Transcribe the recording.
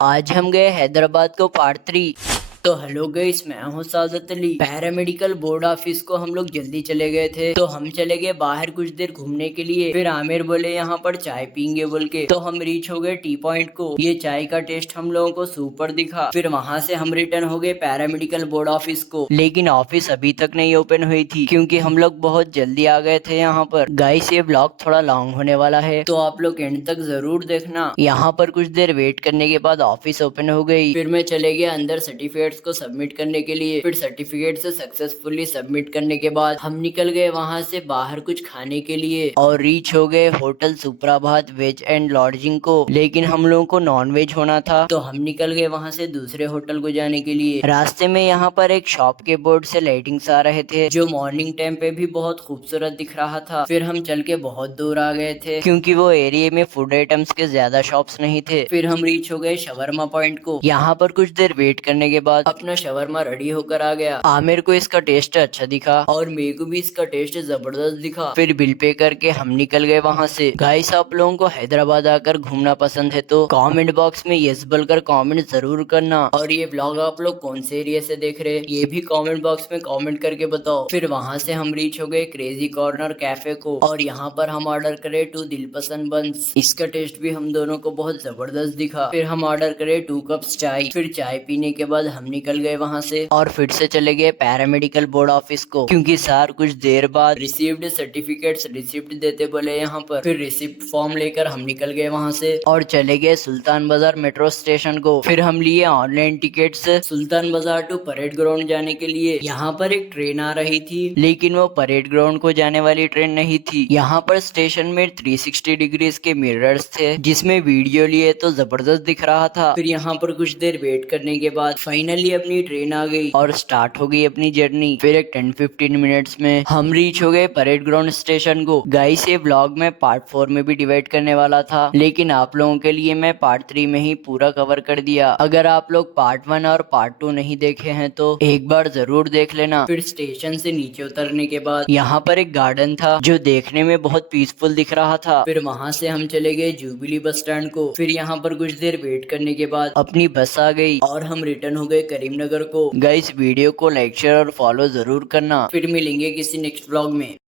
आज हम गए हैदराबाद को पार्ट 3। तो हेलो गाइस, मैं हूँ Saadat Ali. Paramedical board office को हम लोग जल्दी चले गए थे, तो हम चले गए बाहर कुछ देर घूमने के लिए। फिर आमिर बोले यहाँ पर चाय पीएंगे बोल के, तो हम रीच हो गए टी पॉइंट को। ये चाय का टेस्ट हम लोगों को सुपर दिखा। फिर वहाँ से हम रिटर्न हो गए पैरामेडिकल बोर्ड ऑफिस को, लेकिन ऑफिस अभी तक नहीं ओपन हुई थी क्योंकि हम लोग बहुत जल्दी आ गए थे यहाँ पर। गाइस, ये ब्लॉग थोड़ा लॉन्ग होने वाला है, तो आप लोग एंड तक जरूर देखना। यहाँ पर कुछ देर वेट करने के बाद ऑफिस ओपन हो गई। फिर मैं चले गया अंदर सर्टिफिकेट्स को सबमिट करने के लिए। फिर सर्टिफिकेट से सक्सेसफुली सबमिट करने के बाद हम निकल गए वहाँ से बाहर कुछ खाने के लिए और रीच हो गए होटल सुप्रभात वेज एंड लॉजिंग को। लेकिन हम लोगों को नॉन वेज होना था, तो हम निकल गए वहाँ से दूसरे होटल को जाने के लिए। रास्ते में यहाँ पर एक शॉप के बोर्ड से लाइटिंग्स आ रहे थे, जो मॉर्निंग टाइम पे भी बहुत खूबसूरत दिख रहा था। फिर हम चल के बहुत दूर आ गए थे क्योंकि वो एरिया में फूड आइटम्स के ज्यादा शॉप्स नहीं थे। फिर हम रीच हो गए शवरमा पॉइंट को। यहाँ पर कुछ देर वेट करने के बाद अपना शवरमा रेडी होकर आ गया। आमिर को इसका टेस्ट अच्छा दिखा और मेरे को भी इसका टेस्ट जबरदस्त दिखा। फिर बिल पे करके हम निकल गए वहाँ से। गाइस, आप लोगों को हैदराबाद आकर घूमना पसंद है तो कमेंट बॉक्स में यस बोलकर कमेंट जरूर करना। और ये ब्लॉग आप लोग कौन से एरिया से देख रहे हैं ये भी कमेंट बॉक्स में कमेंट करके बताओ। फिर वहाँ से हम रीच हो गए क्रेजी कॉर्नर कैफे को और यहाँ पर हम ऑर्डर करे 2 दिलपसंद बंस। इसका टेस्ट भी हम दोनों को बहुत जबरदस्त दिखा। फिर हम ऑर्डर करे 2 कप्स चाय। फिर चाय पीने के बाद हम निकल गए वहाँ से और फिर से चले गए पैरामेडिकल बोर्ड ऑफिस को, क्योंकि सर कुछ देर बाद रिसीव्ड सर्टिफिकेट्स रिसिप्ट देते बोले यहाँ पर। फिर रिसिप्ट फॉर्म लेकर हम निकल गए वहाँ से और चले गए सुल्तान बाजार मेट्रो स्टेशन को। फिर हम लिए ऑनलाइन टिकट्स सुल्तान बाजार टू परेड ग्राउंड जाने के लिए। यहाँ पर एक ट्रेन आ रही थी, लेकिन वो परेड ग्राउंड को जाने वाली ट्रेन नहीं थी। यहाँ पर स्टेशन में 360 डिग्रीज के मिरर्स थे, जिसमें वीडियो लिए तो जबरदस्त दिख रहा था। फिर यहाँ पर कुछ देर वेट करने के बाद फाइनली अपनी ट्रेन आ गई और स्टार्ट हो गई अपनी जर्नी। फिर एक 10-15 मिनट्स में हम रीच हो गए परेड ग्राउंड स्टेशन को। गाइस, ये व्लॉग में पार्ट 4 में भी डिवाइड करने वाला था, लेकिन आप लोगों के लिए मैं पार्ट 3 में ही पूरा कवर कर दिया। अगर आप लोग पार्ट 1 और पार्ट 2 नहीं देखे हैं तो एक बार जरूर देख लेना। फिर स्टेशन से नीचे उतरने के बाद यहाँ पर एक गार्डन था जो देखने में बहुत पीसफुल दिख रहा था। फिर वहाँ से हम चले गए जुबिली बस स्टैंड को। फिर यहाँ पर कुछ देर वेट करने के बाद अपनी बस आ गई और हम रिटर्न हो गए करीमनगर को। गाइस, वीडियो को लाइक शेयर और फॉलो जरूर करना। फिर मिलेंगे किसी नेक्स्ट व्लॉग में।